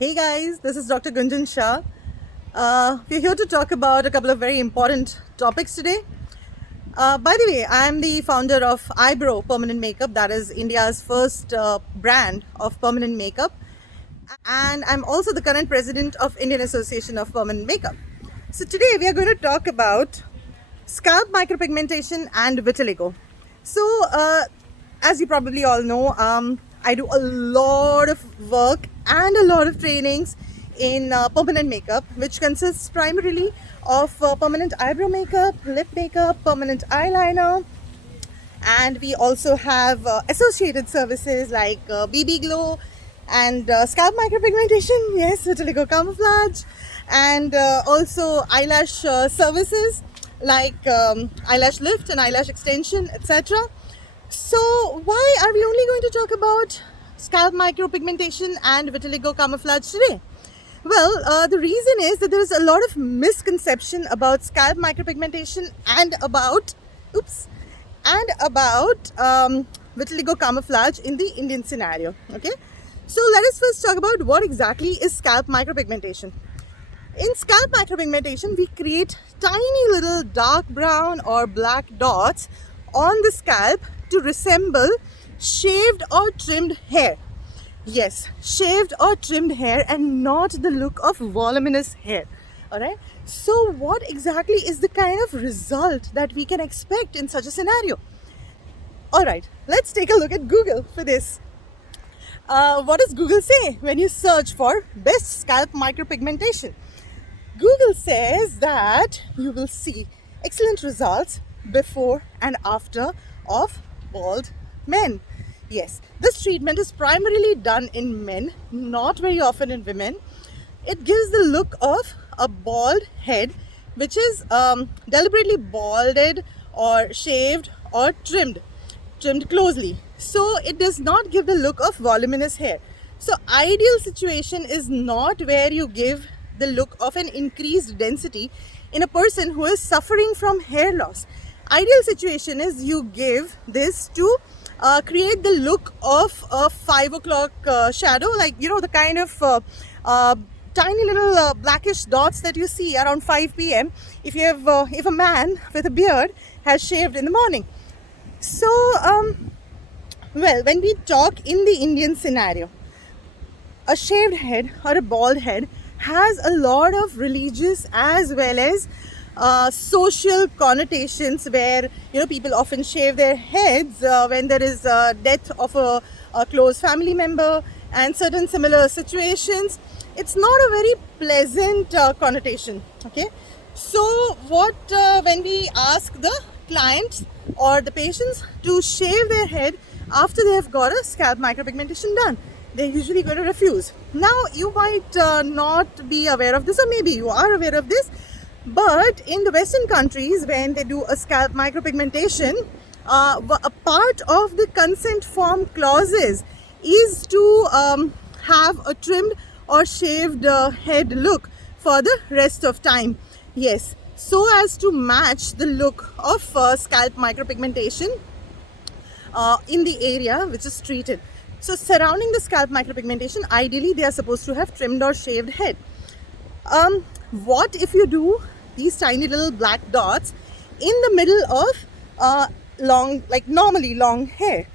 Hey guys, this is Dr. Gunjan Shah. We're here to talk about a couple of very important topics today. By the way, I'm the founder of Eyebrow Permanent Makeup, that is India's first brand of permanent makeup. And I'm also the current president of Indian Association of Permanent Makeup. So today we are going to talk about scalp micropigmentation and vitiligo. So, as you probably all know, I do a lot of work and a lot of trainings in permanent makeup, which consists primarily of permanent eyebrow makeup, lip makeup, permanent eyeliner, and we also have associated services like BB glow and scalp micropigmentation, yes, vitiligo camouflage, and also eyelash services like eyelash lift and eyelash extension, etc. So why are we only going to talk about scalp micropigmentation and vitiligo camouflage today? Well, the reason is that there is a lot of misconception about scalp micropigmentation and about vitiligo camouflage in the Indian scenario. Okay, so let us first talk about what exactly is scalp micropigmentation. In scalp micropigmentation, we create tiny little dark brown or black dots on the scalp to resemble shaved or trimmed hair. Yes, shaved or trimmed hair and not the look of voluminous hair. Alright, so what exactly is the kind of result that we can expect in such a scenario? Alright, let's take a look at Google for this. What does Google say when you search for best scalp micropigmentation? Google says that you will see excellent results before and after of bald men. Yes, this treatment is primarily done in men, not very often in women. It gives the look of a bald head, which is deliberately balded or shaved or trimmed closely. So it does not give the look of voluminous hair. So ideal situation is not where you give the look of an increased density in a person who is suffering from hair loss. Ideal situation is you give this to create the look of a 5 o'clock shadow, like the kind of tiny little blackish dots that you see around 5 p.m. if a man with a beard has shaved in the morning. So well, when we talk in the Indian scenario, a shaved head or a bald head has a lot of religious as well as social connotations, where people often shave their heads when there is a death of a close family member and certain similar situations. It's not a very pleasant connotation. Okay, so what when we ask the clients or the patients to shave their head after they have got a scalp micropigmentation done, they're usually going to refuse. Now you might not be aware of this, or maybe you are aware of this, but in the Western countries, when they do a scalp micropigmentation, a part of the consent form clauses is to have a trimmed or shaved head look for the rest of time. Yes, so as to match the look of scalp micropigmentation in the area which is treated. So surrounding the scalp micropigmentation, ideally they are supposed to have trimmed or shaved head. What if you do these tiny little black dots in the middle of long, like normally long hair?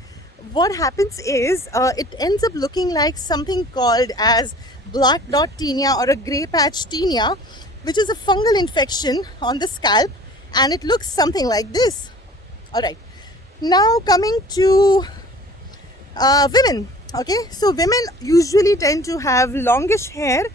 What happens is it ends up looking like something called as black dot tinea or a grey patch tinea, which is a fungal infection on the scalp, and it looks something like this. Alright, now coming to women. Okay, so women usually tend to have longish hair,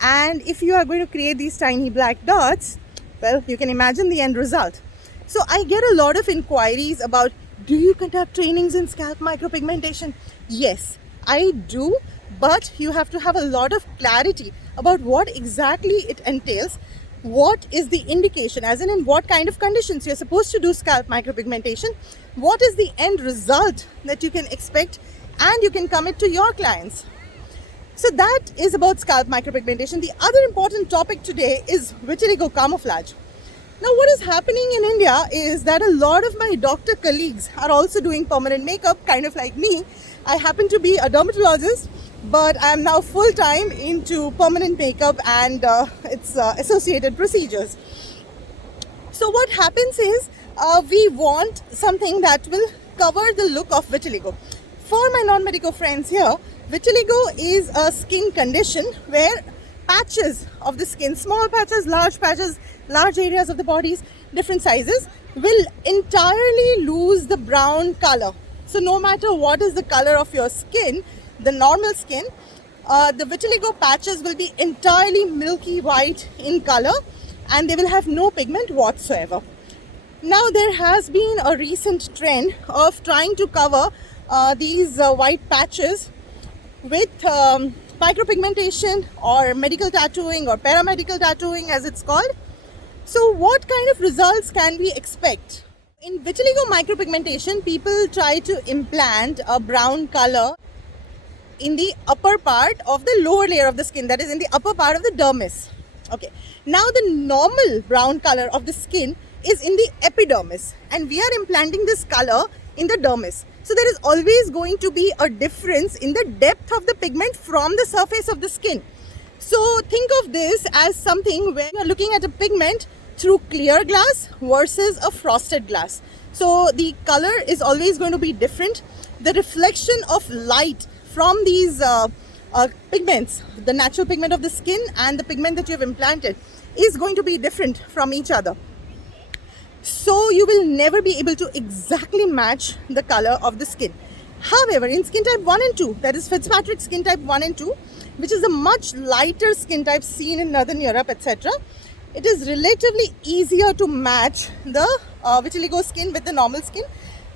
and if you are going to create these tiny black dots, well, you can imagine the end result. So I get a lot of inquiries about, do you conduct trainings in scalp micropigmentation? Yes, I do, but you have to have a lot of clarity about what exactly it entails. What is the indication, as in what kind of conditions you're supposed to do scalp micropigmentation? What is the end result that you can expect and you can commit to your clients? So that is about scalp micropigmentation. The other important topic today is vitiligo camouflage. Now, what is happening in India is that a lot of my doctor colleagues are also doing permanent makeup, kind of like me. I happen to be a dermatologist, but I'm now full-time into permanent makeup and its associated procedures. So what happens is we want something that will cover the look of vitiligo. For my non-medico friends here, vitiligo is a skin condition where patches of the skin, small patches, large areas of the bodies, different sizes, will entirely lose the brown color. So no matter what is the color of your skin, the normal skin, the vitiligo patches will be entirely milky white in color and they will have no pigment whatsoever. Now there has been a recent trend of trying to cover these white patches with micropigmentation or medical tattooing or paramedical tattooing as it's called. So what kind of results can we expect? In vitiligo micropigmentation, people try to implant a brown color in the upper part of the lower layer of the skin, that is in the upper part of the dermis. Okay, now the normal brown color of the skin is in the epidermis and we are implanting this color in the dermis. So there is always going to be a difference in the depth of the pigment from the surface of the skin. So think of this as something where you are looking at a pigment through clear glass versus a frosted glass. So the color is always going to be different. The reflection of light from these pigments, the natural pigment of the skin and the pigment that you have implanted, is going to be different from each other. So you will never be able to exactly match the color of the skin. However, in skin type 1 and 2, that is Fitzpatrick skin type 1 and 2, which is a much lighter skin type seen in Northern Europe, etc., it is relatively easier to match the vitiligo skin with the normal skin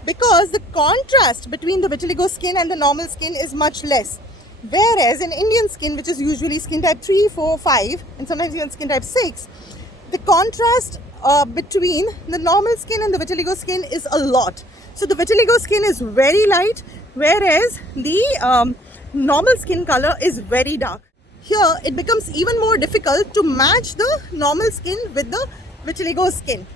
because the contrast between the vitiligo skin and the normal skin is much less. Whereas in Indian skin, which is usually skin type 3, 4, 5, and sometimes even skin type 6, the contrast between the normal skin and the vitiligo skin is a lot. So the vitiligo skin is very light, whereas the normal skin color is very dark. Here it becomes even more difficult to match the normal skin with the vitiligo skin.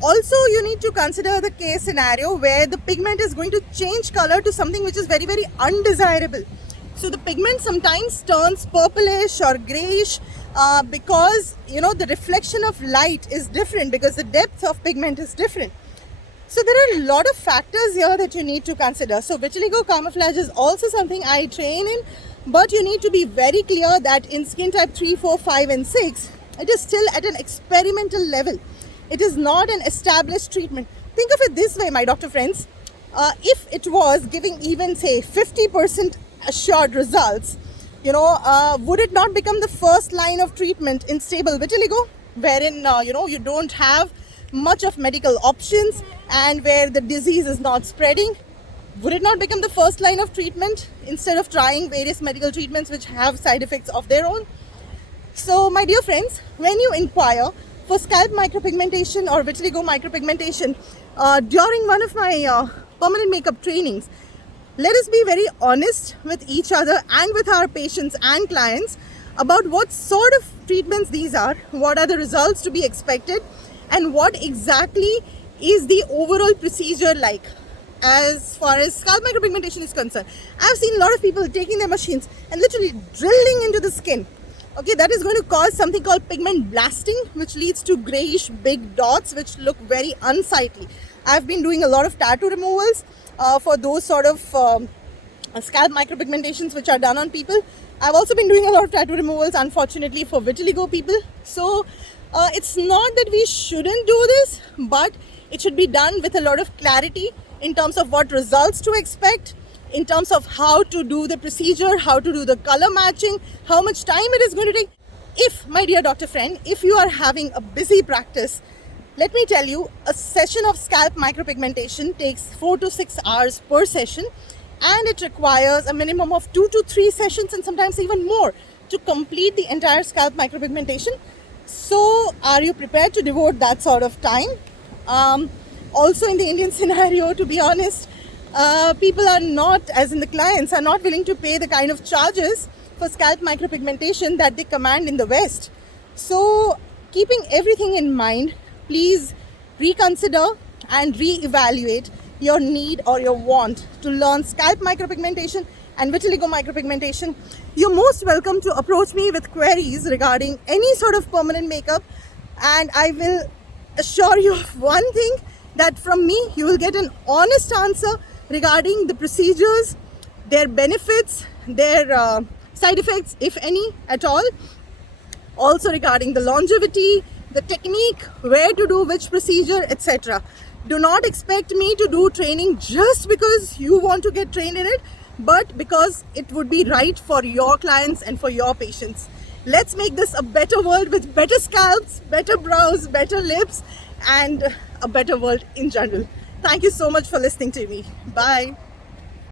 Also, you need to consider the case scenario where the pigment is going to change color to something which is very, very undesirable. So the pigment sometimes turns purplish or grayish because the reflection of light is different because the depth of pigment is different. So there are a lot of factors here that you need to consider. So vitiligo camouflage is also something I train in, but you need to be very clear that in skin type 3, 4, 5 and 6, it is still at an experimental level. It is not an established treatment. Think of it this way, my doctor friends. If it was giving even say 50% assured results, would it not become the first line of treatment in stable vitiligo, wherein you don't have much of medical options and where the disease is not spreading? Would it not become the first line of treatment instead of trying various medical treatments which have side effects of their own? So my dear friends, when you inquire for scalp micropigmentation or vitiligo micropigmentation during one of my permanent makeup trainings, let us be very honest with each other and with our patients and clients about what sort of treatments these are, what are the results to be expected, and what exactly is the overall procedure like as far as scalp micropigmentation is concerned. I've seen a lot of people taking their machines and literally drilling into the skin. Okay, that is going to cause something called pigment blasting, which leads to grayish big dots which look very unsightly. I've been doing a lot of tattoo removals for those sort of scalp micropigmentations which are done on people. I've also been doing a lot of tattoo removals, unfortunately, for vitiligo people. So it's not that we shouldn't do this, but it should be done with a lot of clarity in terms of what results to expect, in terms of how to do the procedure, how to do the color matching, how much time it is going to take. If, my dear doctor friend, if you are having a busy practice, let me tell you, a session of scalp micropigmentation takes 4 to 6 hours per session, and it requires a minimum of 2 to 3 sessions and sometimes even more to complete the entire scalp micropigmentation. So are you prepared to devote that sort of time? Also in the Indian scenario, to be honest, people are not, as in the clients, are not willing to pay the kind of charges for scalp micropigmentation that they command in the West. So keeping everything in mind, please reconsider and re-evaluate your need or your want to learn scalp micropigmentation and vitiligo micropigmentation, you're most welcome to approach me with queries regarding any sort of permanent makeup, and I will assure you of one thing, that from me you will get an honest answer regarding the procedures, their benefits, their side effects, if any at all. Also regarding the longevity, the technique, where to do which procedure, etc. Do not expect me to do training just because you want to get trained in it, but because it would be right for your clients and for your patients. Let's make this a better world with better scalps, better brows, better lips, and a better world in general. Thank you so much for listening to me. Bye.